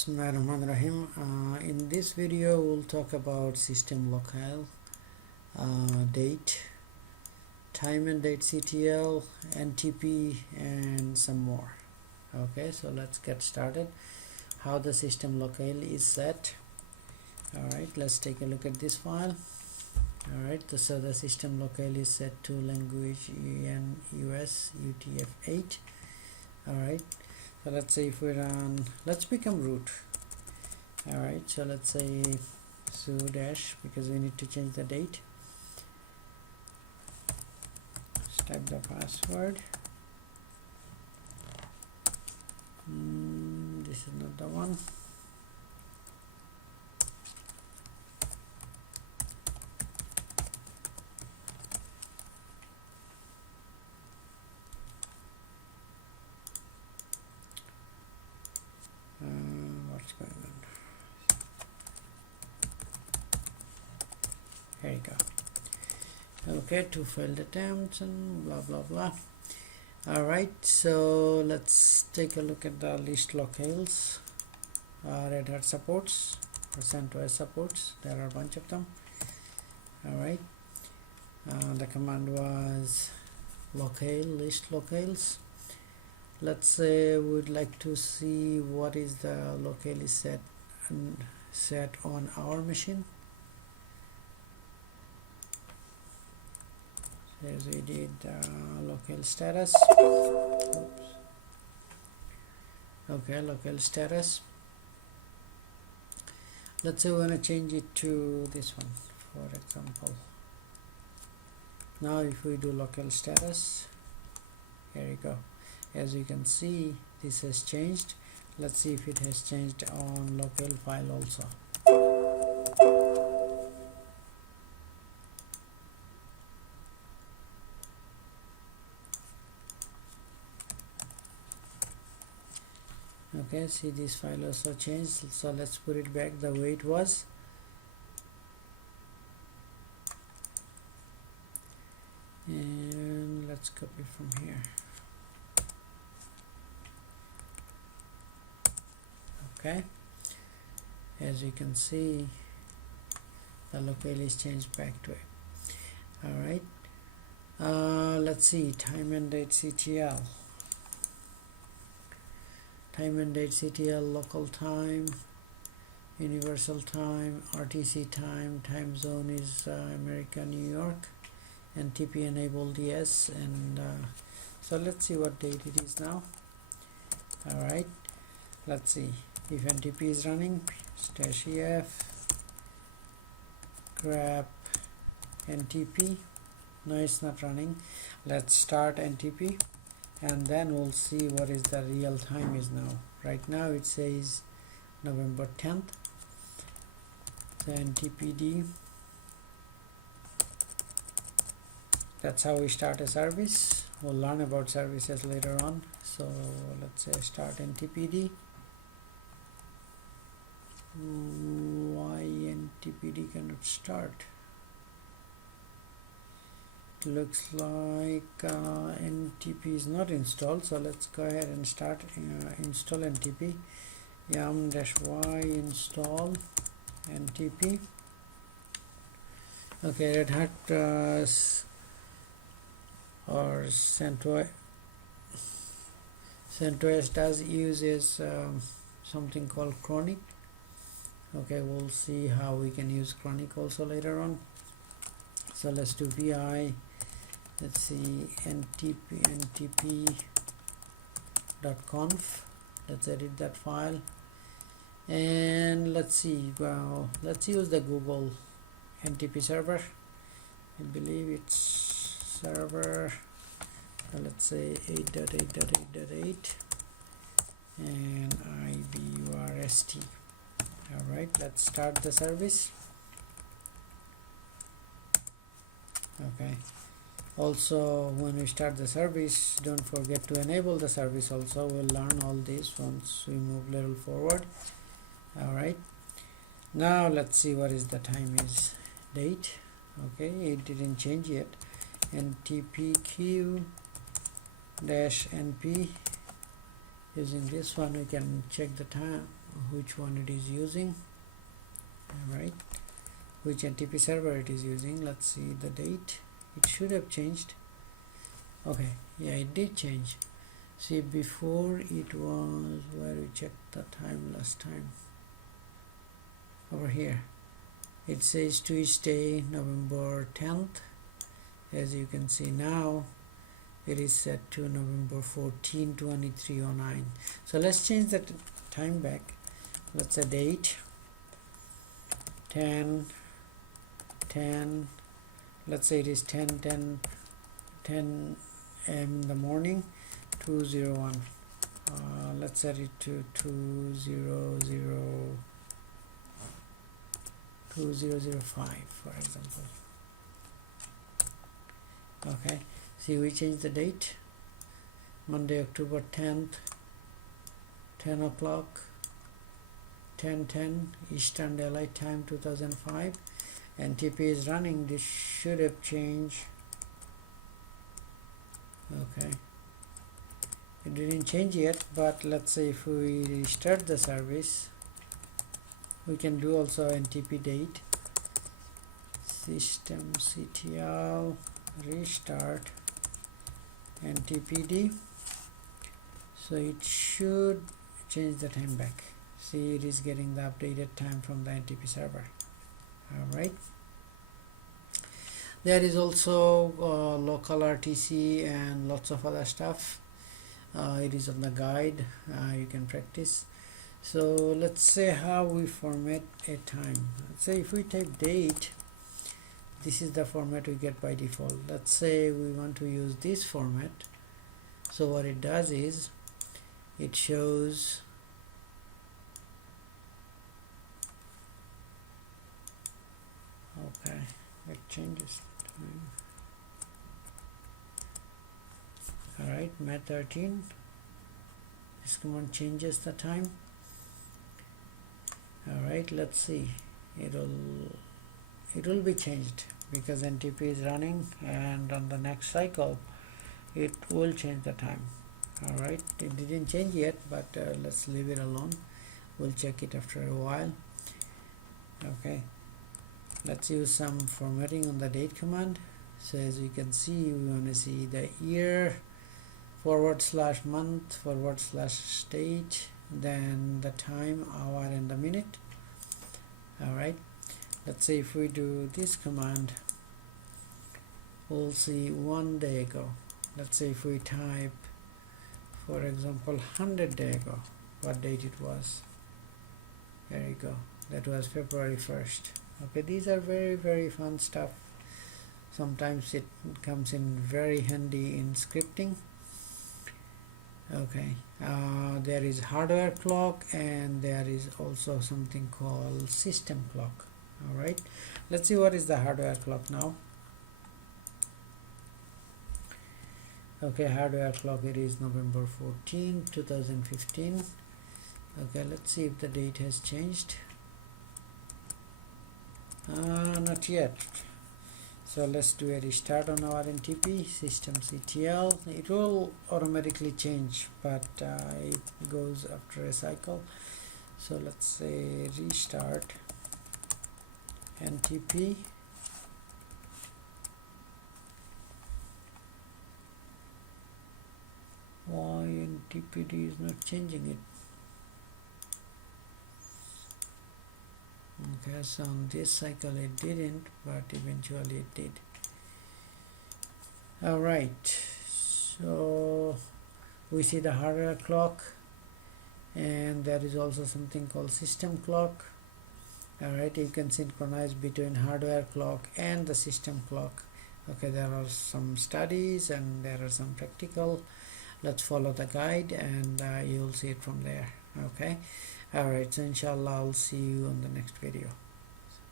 Bismillahirrahmanirrahim. In this video we'll talk about system locale, date, time and date CTL, NTP, and some more. Okay, so let's get started. How the system locale is set. Alright, let's take a look at this file. Alright, so the system locale is set to language EN/US UTF-8. Alright, so let's say if we run, let's become root. Alright, so let's say sudo dash, because we need to change the date. Let's type the password. This is not the one. What's going on? Here you go. Okay, 2 failed attempts and blah blah blah. Alright, so let's take a look at the list locales Red Hat supports or CentOS supports. There are a bunch of them. Alright, the command was locale, list locales. Let's say we'd like to see what is the locale is set on our machine. As we did locale status. Oops. Okay, locale status. Let's say we want to change it to this one, for example. Now if we do locale status, here you go. As you can see, this has changed. Let's see if it has changed on locale file also. Okay, see, this file also changed, so let's put it back the way it was. And let's copy from here. Okay, as you can see, the locale is changed back to it. Alright, let's see, time and date CTL. Time and date CTL, local time, universal time, rhce time, time zone is America, New York, NTP enabled yes, and so let's see what date it is now. Alright, let's see. If NTP is running, -ef grep NTP. No, it's not running. Let's start NTP and then we'll see what is the real time is now. Right now it says November 10th. So NTPD. That's how we start a service. We'll learn about services later on. So let's say start NTPD. Why NTPD cannot start? Looks like NTP is not installed, so let's go ahead and start install NTP. yum-y install NTP. Okay, Red Hat or CentOS does uses something called chronic. Okay, we'll see how we can use chronic also later on. So let's do vi, let's see, ntp.conf. Let's edit that file and let's see, well, let's use the Google NTP server. I believe it's server, let's say 8.8.8.8 and iburst. Alright, let's start the service. Okay, also when we start the service, don't forget to enable the service also. We'll learn all this once we move little forward. Alright, now let's see what is the time is date. Okay, it didn't change yet. ntpq -np. Using this one we can check the time, which one it is using. Alright, which NTP server it is using. Let's see the date. It should have changed. Okay, yeah, it did change. See, before it was, where we checked the time last time, over here it says to stay November 10th. As you can see now, it is set to November 14, 2309. So let's change the time back. Let's say date 10 10. Let's say it is 10 a.m. in the morning, 201. Let's set it to 2005, for example. Okay, see, we change the date, Monday, October 10th, 10 o'clock, 10:10 Eastern Daylight Time, 2005. NTP is running. This should have changed. Okay, it didn't change yet, but let's say if we restart the service, we can do also NTP date, systemctl restart NTPD. So it should change the time back. See, it is getting the updated time from the NTP server. Alright, there is also local RTC and lots of other stuff. It is on the guide, you can practice. So let's say how we format a time. Let's say if we type date, this is the format we get by default. Let's say we want to use this format. So what it does is it shows okay, it changes time. Alright, mat 13, this command changes the time. Alright, let's see, it will be changed because NTP is running, and on the next cycle it will change the time. Alright, it didn't change yet, but let's leave it alone. We'll check it after a while. Okay, let's use some formatting on the date command. So as you can see, we want to see the year /month /date, then the time, hour, and the minute. Alright, let's say if we do this command, we'll see 1 day ago. Let's say if we type, for example, 100 days ago, what date it was. There you go, that was February 1st. Okay, these are very fun stuff. Sometimes it comes in very handy in scripting. Okay, there is hardware clock, and there is also something called system clock. Alright, let's see what is the hardware clock now. Okay, hardware clock, it is November 14, 2015. Okay, let's see if the date has changed. Not yet. So let's do a restart on our NTP systemctl. It will automatically change, but it goes after a cycle. So let's say restart NTP. Why NTPD is not changing it? Okay, so on this cycle it didn't, but eventually it did. Alright, so we see the hardware clock, and there is also something called system clock. Alright, you can synchronize between hardware clock and the system clock. Okay, there are some studies and there are some practical. Let's follow the guide, and you'll see it from there. Okay, alright, so inshallah I'll see you on the next video.